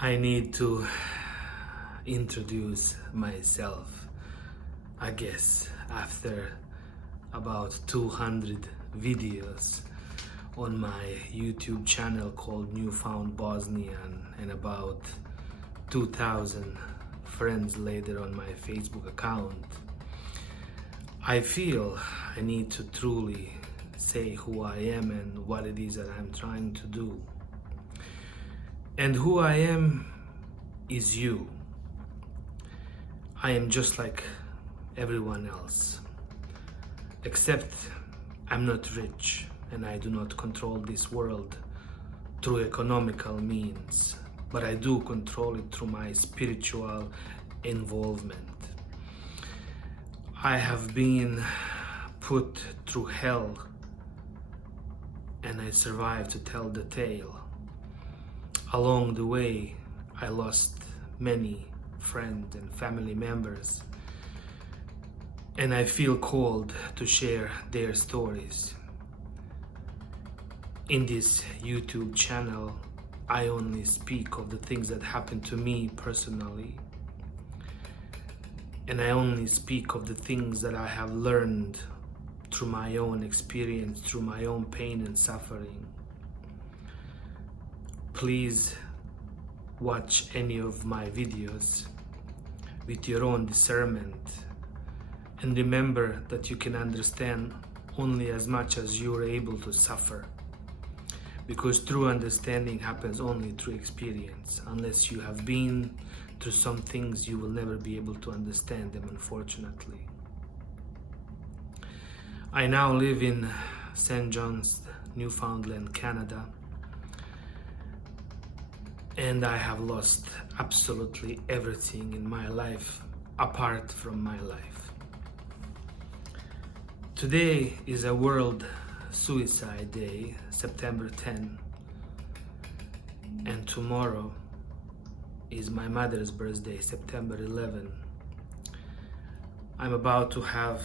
I need to introduce myself, I guess, after about 200 videos on my YouTube channel called NewFoundBosnian and about 2,000 friends later on my Facebook account. I feel I need to truly say who I am and what it is that I'm trying to do. And who I am is you. I am just like everyone else, except I'm not rich and I do not control this world through economical means, but I do control it through my spiritual involvement. I have been put through hell and I survived to tell the tale. Along the way, I lost many friends and family members, and I feel called to share their stories. In this YouTube channel, I only speak of the things that happened to me personally, and I only speak of the things that I have learned through my own experience, through my own pain and suffering. Please watch any of my videos with your own discernment and remember that you can understand only as much as you are able to suffer, because true understanding happens only through experience. Unless you have been through some things, you will never be able to understand them, unfortunately. I now live in St. John's, Newfoundland, Canada, and I have lost absolutely everything in my life apart from my life. Today is a World Suicide Day, September 10, and tomorrow is my mother's birthday, September 11. I'm about to have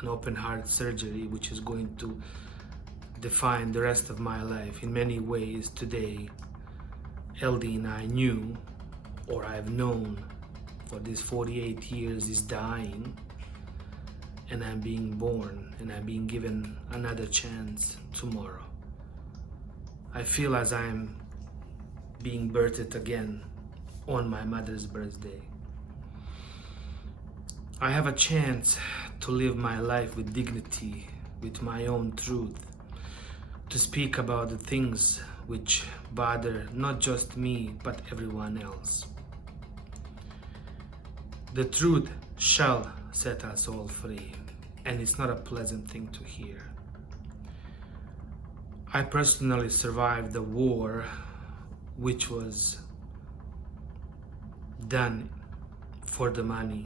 an open heart surgery which is going to define the rest of my life. In many ways today, LD and I knew, or I've known for these 48 years, is dying, and I'm being born and I'm being given another chance tomorrow. I feel as I'm being birthed again on my mother's birthday. I have a chance to live my life with dignity, with my own truth, to speak about the things which bother not just me but everyone else. The truth shall set us all free, and it's not a pleasant thing to hear. I personally survived the war which was done for the money.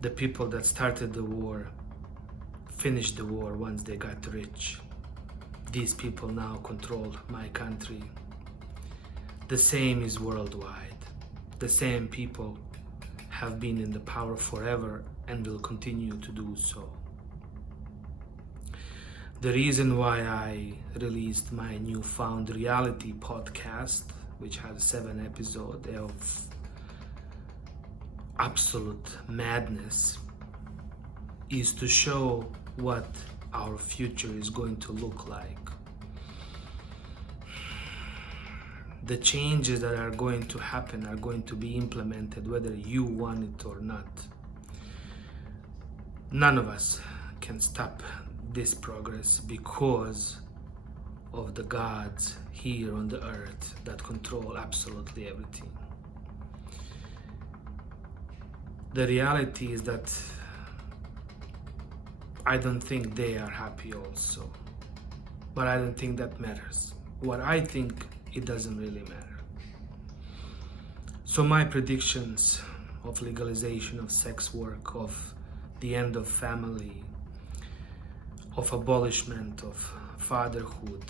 The people that started the war finished the war once they got rich. These people now control my country. The same is worldwide. The same people have been in the power forever and will continue to do so. The reason why I released my NewFoundReality podcast, which has 7 episodes of absolute madness, is to show what our future is going to look like. The changes that are going to happen are going to be implemented whether you want it or not. None of us can stop this progress because of the gods here on the earth that control absolutely everything. The reality is that I don't think they are happy also, but I don't think that matters. What I think, it doesn't really matter. So my predictions of legalization of sex work, of the end of family, of abolishment of fatherhood,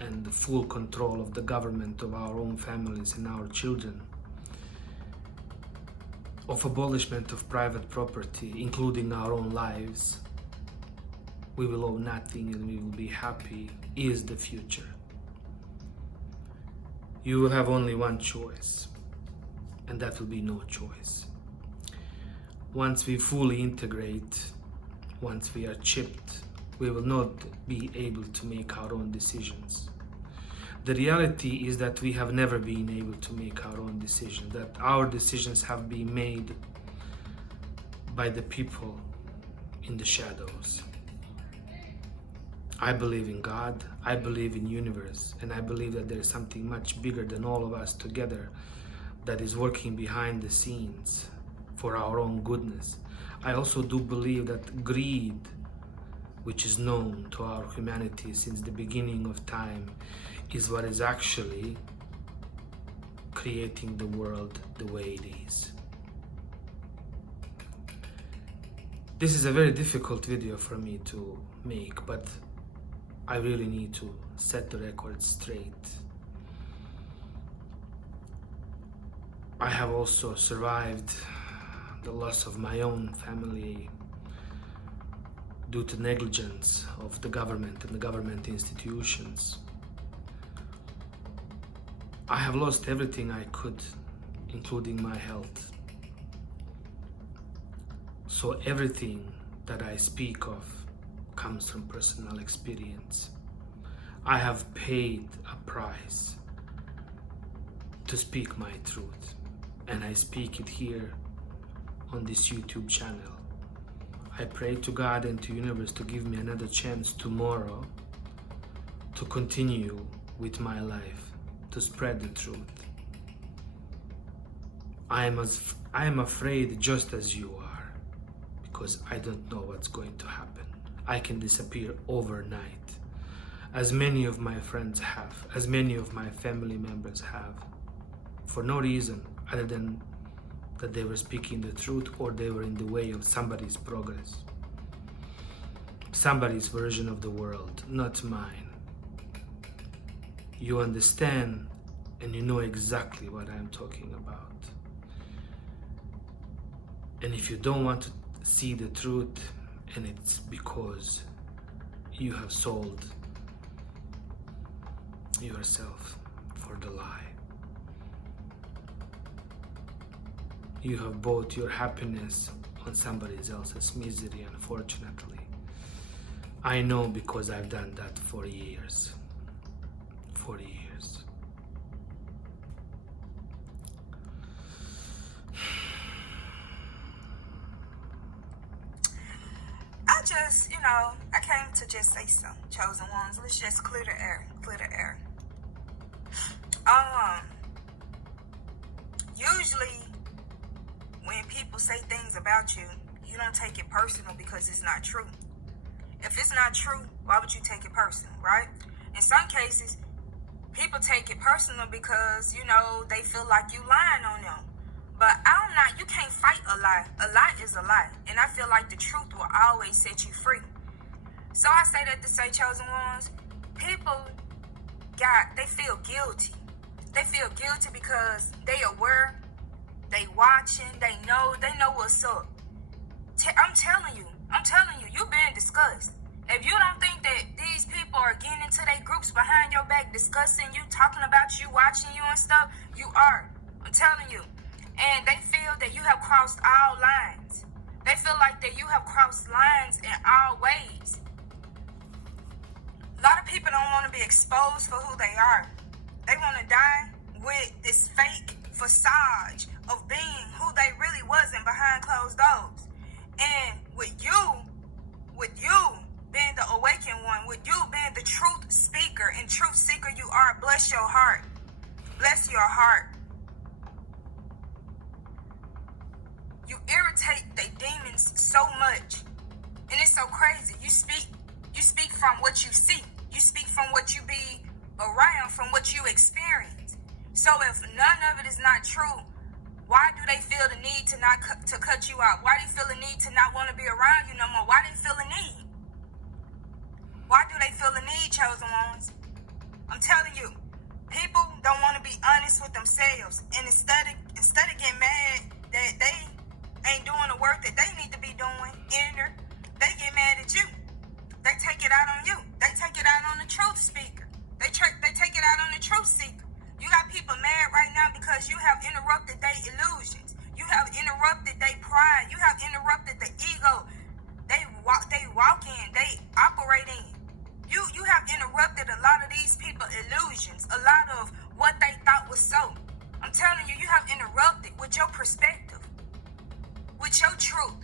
and the full control of the government of our own families and our children, of abolishment of private property, including our own lives, we will owe nothing and we will be happy, is the future. you will have only one choice, and that will be no choice. Once we fully integrate, once we are chipped, we will not be able to make our own decisions. The reality is that we have never been able to make our own decisions, that our decisions have been made by the people in the shadows. I believe in God, I believe in universe, and I believe that there is something much bigger than all of us together that is working behind the scenes for our own goodness. I also do believe that greed, which is known to our humanity since the beginning of time, is what is actually creating the world the way it is. This is a very difficult video for me to make, but I really need to set the record straight. I have also survived the loss of my own family due to negligence of the government and the government institutions. I have lost everything I could, including my health. So everything that I speak of comes from personal experience. I have paid a price to speak my truth, and I speak it here on this YouTube channel. I pray to God and to universe to give me another chance tomorrow to continue with my life, to spread the truth. I am afraid just as you are, because I don't know what's going to happen. I can disappear overnight, as many of my friends have, as many of my family members have, for no reason other than that they were speaking the truth or they were in the way of somebody's progress, somebody's version of the world, not mine. You understand and you know exactly what I'm talking about. And if you don't want to see the truth, and it's because you have sold yourself for the lie. You have bought your happiness on somebody else's misery, unfortunately. I know, because I've done that for years. For years. I came to just say some chosen ones. Let's just clear the air. Usually when people say things about you, you don't take it personal because it's not true. If it's not true, why would you take it personal, right? In some cases, people take it personal because, they feel like you lying on them. But you can't fight a lie. A lie is a lie. And I feel like the truth will always set you free. So I say that to say, chosen ones, people they feel guilty. They feel guilty because they aware, they watching, they know what's up. I'm telling you, you're being discussed. If you don't think that these people are getting into their groups behind your back, discussing you, talking about you, watching you and stuff, you are. I'm telling you. And they feel that you have crossed all lines. They feel like that you have crossed lines in all ways. A lot of people don't want to be exposed for who they are. They want to die with this fake facade of being who they really wasn't behind closed doors. And with you being the awakened one, with you being the truth speaker and truth seeker you are, bless your heart. Bless your heart. You irritate the demons so much. And it's so crazy. You speak from what you see. You speak from what you be around, from what you experience. So if none of it is not true, why do they feel the need to cut you out? Why do they feel the need to not want to be around you no more? Why do they feel the need? Why do they feel the need, chosen ones? I'm telling you, people don't want to be honest with themselves. And instead of getting mad that they ain't doing the work that they need to be doing, they get mad at you. They take it out on you. They take it out on the truth speaker. They take it out on the truth seeker. You got people now because you have interrupted their illusions. You have interrupted their pride. You have interrupted the ego they walk in, they operate in. You have interrupted a lot of these people illusions, a lot of what they thought was so. I'm telling you, you have interrupted with your perspective, with your truth,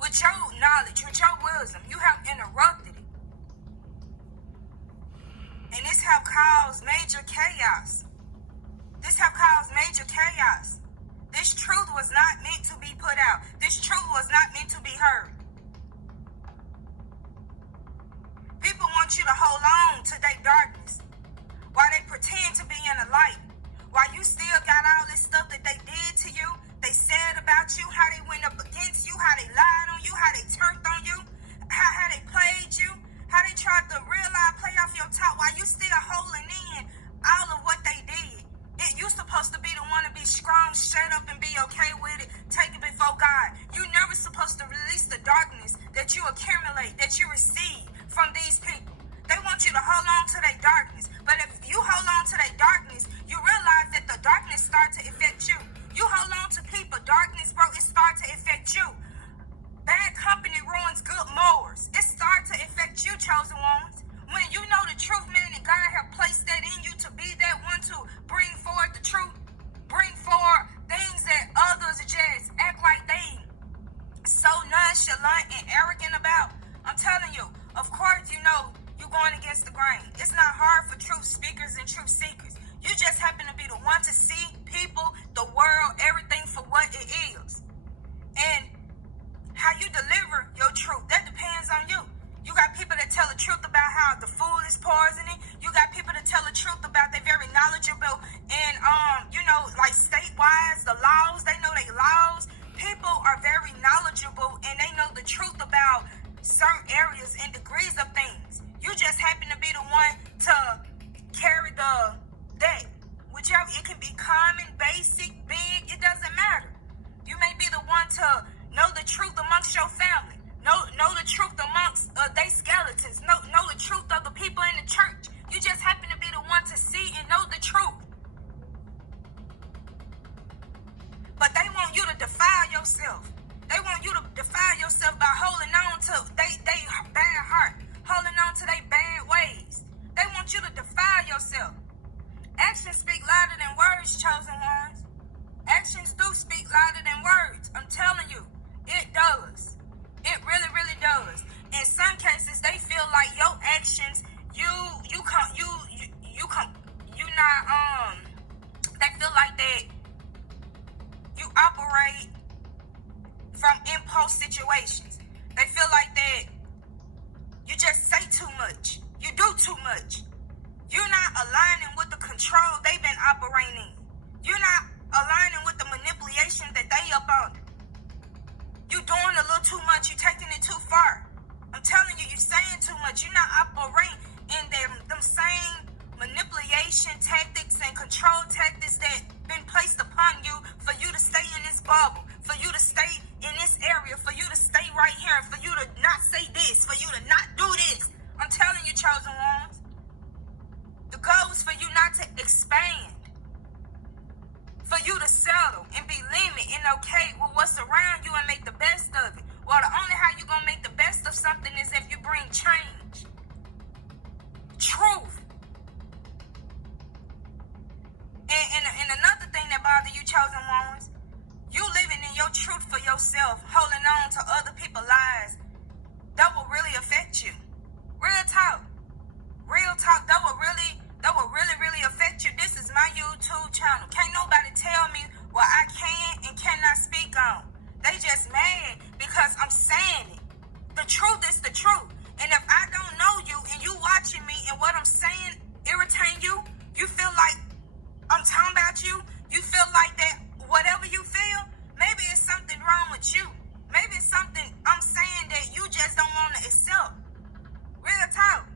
with your knowledge, with your wisdom. You have interrupted it. And this have caused major chaos. This have caused major chaos. This truth was not meant to be put out. This truth was not meant to be heard. People want you to hold on to their darkness while they pretend to be in the light. While you still got all this stuff that they did to you, they said about you, how they went up against you, how they lied on you, how they turned on you, how they played you, how they tried to play off your top while you still holding in all of what they did. You're supposed to be the one to be strong, shut up, and be okay with it. Take it before God. You're never supposed to release the darkness that you accumulate, that you receive from these people. They want you to hold on to their darkness. But if you hold on to their darkness, you realize that the darkness starts to affect you. You hold on to people, darkness, bro, it starts to affect you. Bad company ruins good morals. It starts to affect you, chosen ones. When you know the truth, man, and God have placed that in you to be that one to bring forth the truth, bring forth things that others just act like they so nonchalant and arrogant about. I'm telling you, of course, you know you're going against the grain. It's not hard for truth speakers and truth seekers. You just happen to be the one to see people, the world, everything for what it is. And how you deliver your truth, that depends on you. You got people that tell the truth about how the food is poisoning. You got people that tell the truth about they're very knowledgeable and, like state-wise, the laws, they know their laws. People are very knowledgeable and they know the truth about certain areas and degrees of things. You just happen to be the one to carry the day. Whichever, it can be common, basic, big, it doesn't matter. You may be the one to know the truth amongst your family. Know the truth amongst they skeletons. Know the truth of the people in the church. You just happen to be the one to see and know the truth. But they want you to defile yourself. They want you to defile yourself by holding on to they bad heart, holding on to their bad ways. They want you to defile yourself. Actions speak louder than words, chosen ones. Actions do speak louder than words. I'm telling you, it does. It really, really does. In some cases, they feel like your actions, they feel like that you operate from impulse situations. They feel like that you just say too much. You do too much. You're not aligning with the control they've been operating in. You're not aligning with the manipulation that they up under. You're doing a little too much. You're taking it too far. I'm telling you, you're saying too much. You're not operating in them same manipulation tactics and control tactics that been placed upon you for you to stay in this bubble, for you to stay in this area, for you to stay right here, for you to not say this, for you to not do this. I'm telling you, chosen ones, the goal is for you not to expand, for you to settle and be limited and okay with what's around you and make the best of it. Well, the only how you're going to make the best of something is if you bring change, truth. And another thing that bothers you, chosen ones, you living in your truth for yourself, holding on to other people's lies, that will really affect you. Real talk, that will really, really affect you. This is my YouTube channel. Can't nobody tell me what I can and cannot speak on. They just mad because I'm saying it. The truth is the truth. And if I don't know you and you watching me and what I'm saying irritate you, you feel like I'm talking about you, you feel like that whatever you feel, maybe it's something wrong with you. Maybe it's something I'm saying that you just don't want to accept. Real talk.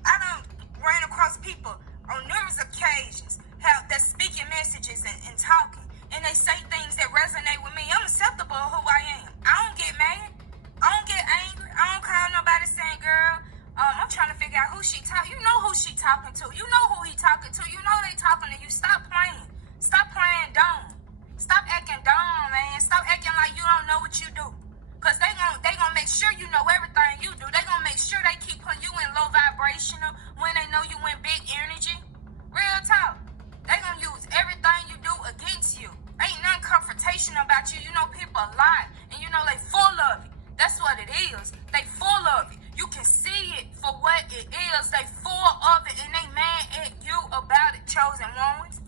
I done ran across people on numerous occasions that's speaking messages and talking, and they say things that resonate with me. I'm acceptable of who I am. I don't get mad. I don't get angry. I don't call nobody saying, girl, I'm trying to figure out who she talking. You know who she talking to. You know who he talking to. You know they talking to you. Stop playing. Stop playing dumb. Stop acting dumb, man. Stop acting like you don't know what you do. Because they gonna make sure you know everything you do. They gonna make sure they keep putting you in low vibrational when they know you in big energy. Real talk. They gonna use everything you do against you. Ain't nothing confrontational about you. You know people lie. And you know they full of it. That's what it is. They full of it. You can see it for what it is. They full of it and they mad at you about it, chosen ones.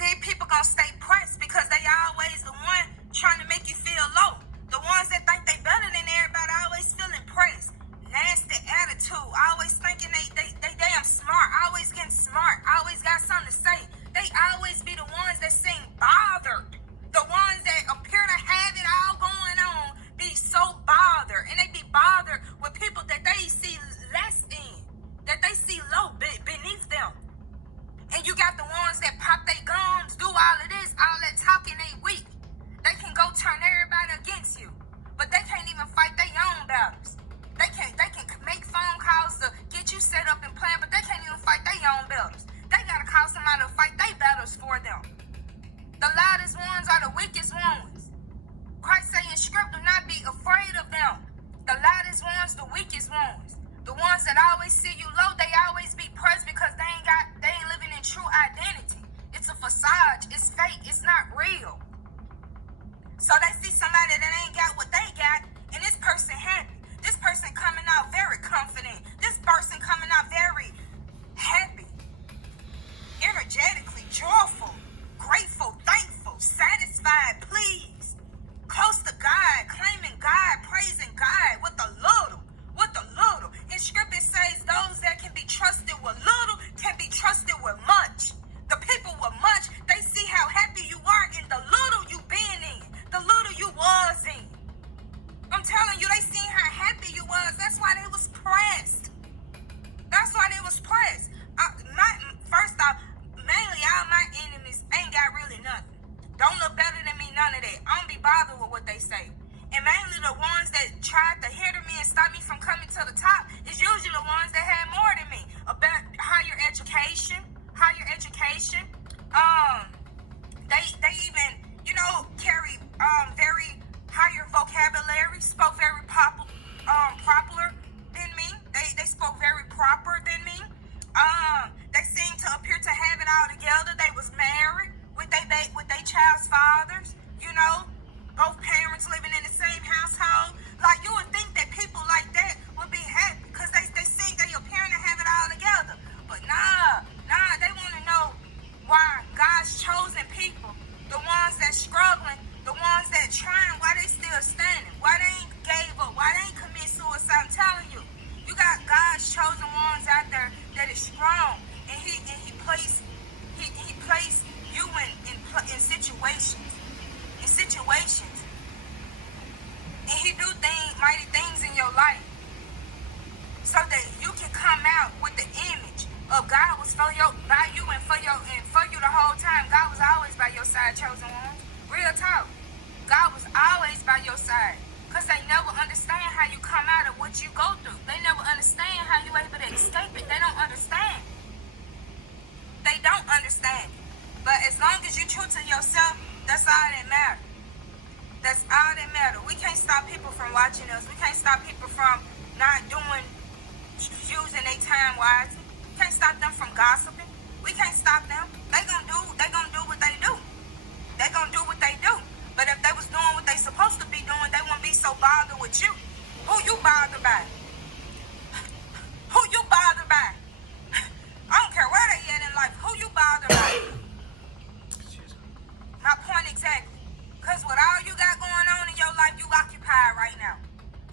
These people gonna stay pressed because they always the one trying to make you feel low. The ones that think they better than everybody always feeling pressed. Nasty attitude. Always thinking they damn smart. Always getting smart. Always got something to say. They always be the ones that seem bothered. The ones that appear to have it all going on be so bothered. And they be bothered with people that they see less in. That they see low beneath them. And you got the ones that pop their gums, do all of this, all that talking, they weak. They can go turn everybody against you. But they can't even fight their own battles. They can make phone calls to get you set up and plan, but they can't even fight their own battles. They gotta call somebody to fight their battles for them. The loudest ones are the weakest ones. Christ say in script, do not be afraid of them. The loudest ones, the weakest ones. The ones that always see you low, they always be pressed because they ain't living in true identity. It's a facade, it's fake, it's not real. So they see somebody that ain't got what they got, and this person happy. This person coming out very confident. This person coming out very happy, energetically, joyful, grateful, thankful, satisfied, pleased, close to God, claiming God, praising God with a little. In scripture says those that can be trusted with little can be trusted with much. The people with much, they see how happy you are in the little you been in, the little you was in. I'm telling you, they seen how happy you was. That's why they was pressed. First off, mainly all my enemies ain't got really nothing. Don't look better than me, none of that. I don't be bothered with what they say. And mainly the ones that tried to hinder me and stop me from coming to the top is usually the ones that had more than me. About higher education. They even, carry very higher vocabulary, spoke very popular than me. They spoke very proper than me. They seemed to appear to have it all together. They was married with their child's fathers, both parents living in the same household. Like, you would think that people like that would be happy because they seem they appearing to have it all together. But nah, they want to know why God's chosen people, the ones that struggling, the ones that trying, why they still standing, why they ain't gave up, why they ain't commit suicide. I'm telling you, you got God's chosen ones out there that is strong, and he placed you in situations, and he do mighty things in your life, so that you can come out with the image of God was by you and for you the whole time. God was always by your side, chosen one. Real talk. God was always by your side. Because they never understand how you come out of what you go through. They never understand how you able to escape it. They don't understand. They don't understand. But as long as you're true to yourself, that's all that matters. That's all that matters. We can't stop people from watching us. We can't stop people from not using their time wisely. We can't stop them from gossiping. We can't stop them. They gonna do what they do. They gonna do what they do. But if they was doing what they supposed to be doing, they wouldn't be so bothered with you. Who you bothered by? Who you bothered by? I don't care where they at in life. Who you bothered by? My point exactly. Because with all you got going on in your life, you occupied right now.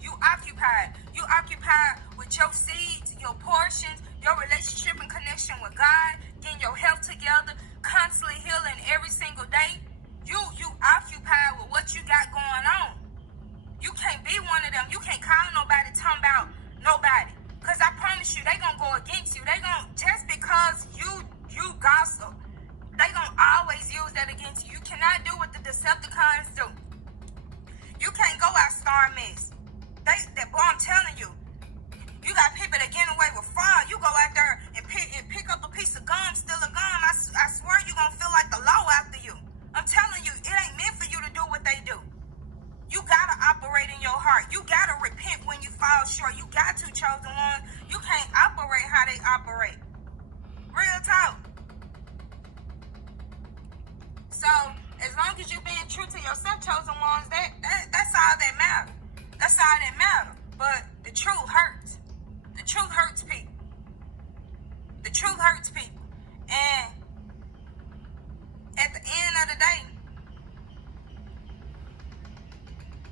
You occupied. You occupied with your seeds, your portions, your relationship and connection with God, getting your health together, constantly healing every single day. You occupied with what you got going on. You can't be one of them. You can't call nobody talking about nobody. Because I promise you, they going to go against you. They going to, just because you gossip, they going to always use that against you. You cannot do what the Decepticons do. You can't go out star mess. Boy, I'm telling you, you got people that get away with fraud. You go out there and pick up a piece of gum, steal a gum, I swear you're going to feel like the law after you. I'm telling you, it ain't meant for you to do what they do. You got to operate in your heart. You got to repent when you fall short. You got to, chosen ones. You can't operate how they operate. Real talk. So, as long as you being true to yourself, chosen ones, that's all that matters. That's all that matters. But the truth hurts. The truth hurts people. The truth hurts people. And at the end of the day,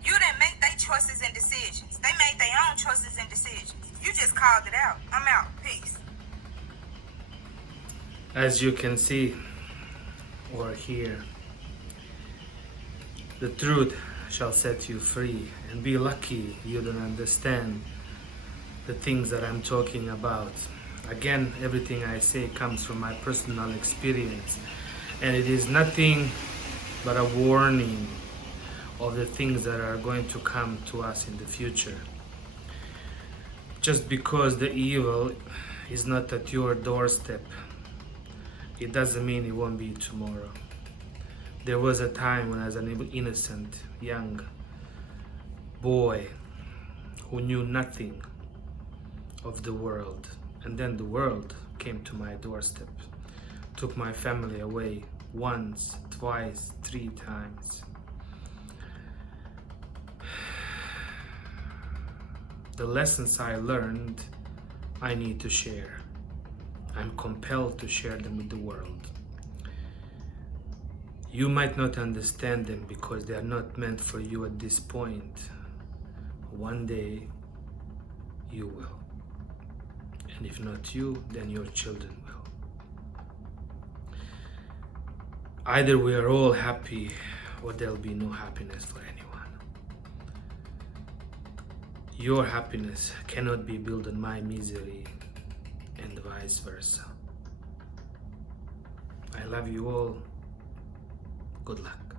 you didn't make their choices and decisions. They made their own choices and decisions. You just called it out. I'm out. Peace. As you can see or hear, the truth shall set you free, and be lucky you don't understand the things that I'm talking about. Again, everything I say comes from my personal experience, and it is nothing but a warning of the things that are going to come to us in the future. Just because the evil is not at your doorstep, it doesn't mean it won't be tomorrow. There was a time when I was an innocent young boy who knew nothing of the world, and then the world came to my doorstep, took my family away once, twice, 3 times. The lessons I learned, I need to share. I'm compelled to share them with the world. You might not understand them because they are not meant for you at this point. One day, you will. And if not you, then your children will. Either we are all happy or there'll be no happiness for anyone. Your happiness cannot be built on my misery, and vice versa. I love you all. Good luck.